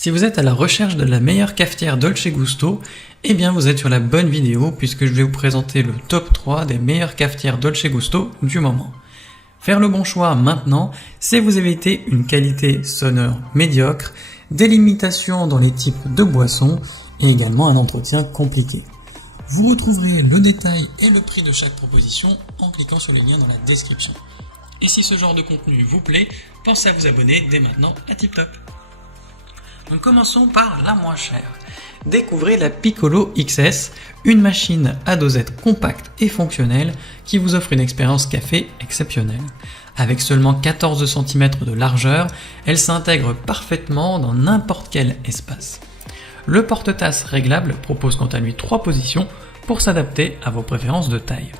Si vous êtes à la recherche de la meilleure cafetière Dolce Gusto, eh bien vous êtes sur la bonne vidéo puisque je vais vous présenter le top 3 des meilleures cafetières Dolce Gusto du moment. Faire le bon choix maintenant, c'est vous éviter une qualité sonore médiocre, des limitations dans les types de boissons et également un entretien compliqué. Vous retrouverez le détail et le prix de chaque proposition en cliquant sur les liens dans la description. Et si ce genre de contenu vous plaît, pensez à vous abonner dès maintenant à TipTop. Donc commençons par la moins chère. Découvrez la Piccolo XS, une machine à dosette compacte et fonctionnelle qui vous offre une expérience café exceptionnelle. Avec seulement 14 cm de largeur, elle s'intègre parfaitement dans n'importe quel espace. Le porte-tasse réglable propose quant à lui 3 positions pour s'adapter à vos préférences de taille.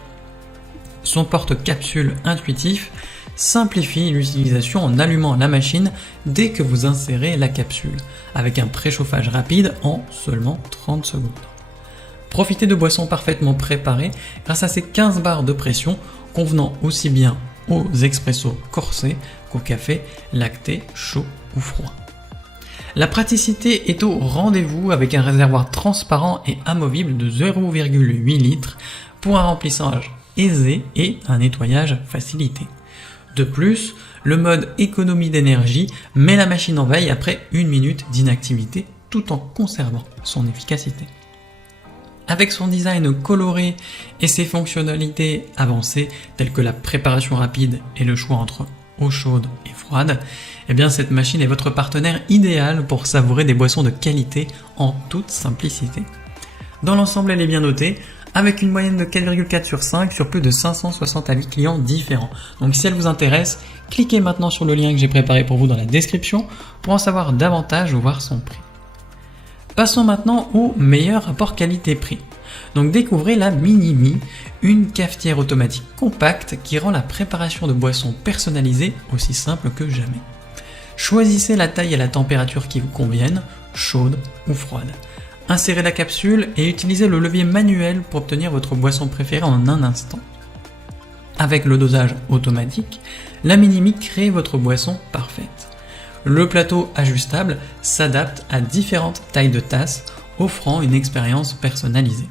Son porte-capsule intuitif simplifie l'utilisation en allumant la machine dès que vous insérez la capsule, avec un préchauffage rapide en seulement 30 secondes. Profitez de boissons parfaitement préparées grâce à ces 15 barres de pression convenant aussi bien aux expressos corsés qu'au café lacté, chaud ou froid. La praticité est au rendez-vous avec un réservoir transparent et amovible de 0,8 litres pour un remplissage aisé et un nettoyage facilité. De plus, le mode économie d'énergie met la machine en veille après 1 minute d'inactivité tout en conservant son efficacité. Avec son design coloré et ses fonctionnalités avancées telles que la préparation rapide et le choix entre eau chaude et froide, eh bien cette machine est votre partenaire idéal pour savourer des boissons de qualité en toute simplicité. Dans l'ensemble, elle est bien notée, avec une moyenne de 4,4 sur 5 sur plus de 560 avis clients différents. Donc si elle vous intéresse, cliquez maintenant sur le lien que j'ai préparé pour vous dans la description pour en savoir davantage ou voir son prix. Passons maintenant au meilleur rapport qualité-prix. Donc découvrez la Minimi, une cafetière automatique compacte qui rend la préparation de boissons personnalisées aussi simple que jamais. Choisissez la taille et la température qui vous conviennent, chaude ou froide. Insérez la capsule et utilisez le levier manuel pour obtenir votre boisson préférée en un instant. Avec le dosage automatique, la Minimi crée votre boisson parfaite. Le plateau ajustable s'adapte à différentes tailles de tasses, offrant une expérience personnalisée.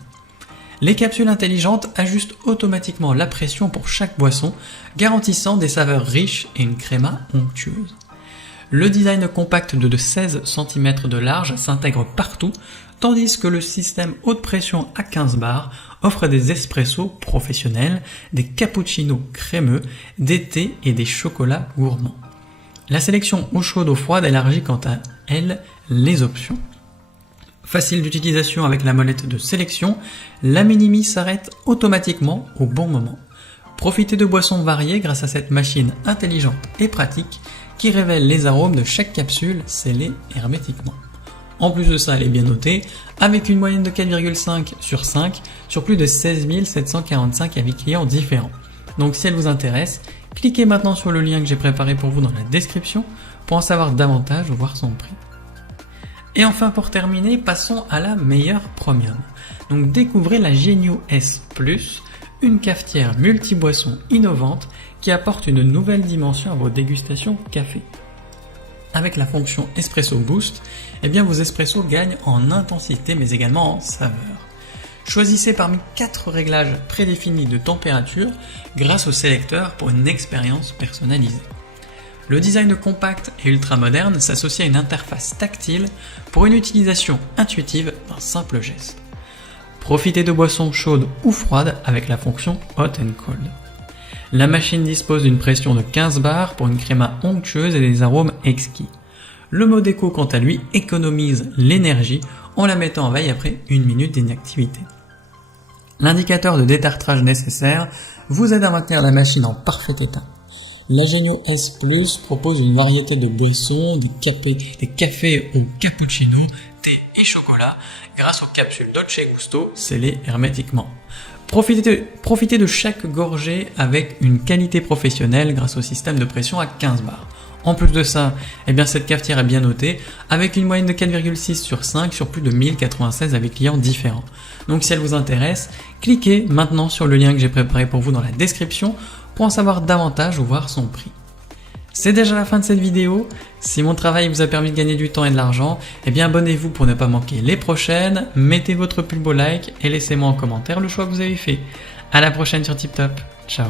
Les capsules intelligentes ajustent automatiquement la pression pour chaque boisson, garantissant des saveurs riches et une créma onctueuse. Le design compact de 16 cm de large s'intègre partout, tandis que le système haute pression à 15 bars offre des espressos professionnels, des cappuccinos crémeux, des thés et des chocolats gourmands. La sélection eau chaude ou froide élargit quant à elle les options. Facile d'utilisation avec la molette de sélection, la Minimi s'arrête automatiquement au bon moment. Profitez de boissons variées grâce à cette machine intelligente et pratique qui révèle les arômes de chaque capsule scellée hermétiquement. En plus de ça, elle est bien notée, avec une moyenne de 4,5 sur 5 sur plus de 16 745 avis clients différents. Donc si elle vous intéresse, cliquez maintenant sur le lien que j'ai préparé pour vous dans la description pour en savoir davantage ou voir son prix. Et enfin pour terminer, passons à la meilleure premium. Donc découvrez la Genio S+, une cafetière multi-boisson innovante qui apporte une nouvelle dimension à vos dégustations café. Avec la fonction Espresso Boost, eh bien vos espressos gagnent en intensité mais également en saveur. Choisissez parmi 4 réglages prédéfinis de température grâce au sélecteur pour une expérience personnalisée. Le design compact et ultra moderne s'associe à une interface tactile pour une utilisation intuitive d'un simple geste. Profitez de boissons chaudes ou froides avec la fonction Hot and Cold. La machine dispose d'une pression de 15 bars pour une créma onctueuse et des arômes exquis. Le mode éco quant à lui économise l'énergie en la mettant en veille après 1 minute d'inactivité. L'indicateur de détartrage nécessaire vous aide à maintenir la machine en parfait état. La Genio S+ propose une variété de boissons, des cafés au cappuccino, thé et chocolat grâce aux capsules Dolce Gusto scellées hermétiquement. Profitez de chaque gorgée avec une qualité professionnelle grâce au système de pression à 15 bars. En plus de ça, eh bien cette cafetière est bien notée avec une moyenne de 4,6 sur 5 sur plus de 1096 avec clients différents. Donc si elle vous intéresse, cliquez maintenant sur le lien que j'ai préparé pour vous dans la description pour en savoir davantage ou voir son prix. C'est déjà la fin de cette vidéo. Si mon travail vous a permis de gagner du temps et de l'argent, eh bien abonnez-vous pour ne pas manquer les prochaines, mettez votre plus beau like et laissez-moi en commentaire le choix que vous avez fait. À la prochaine sur TipTop. Ciao.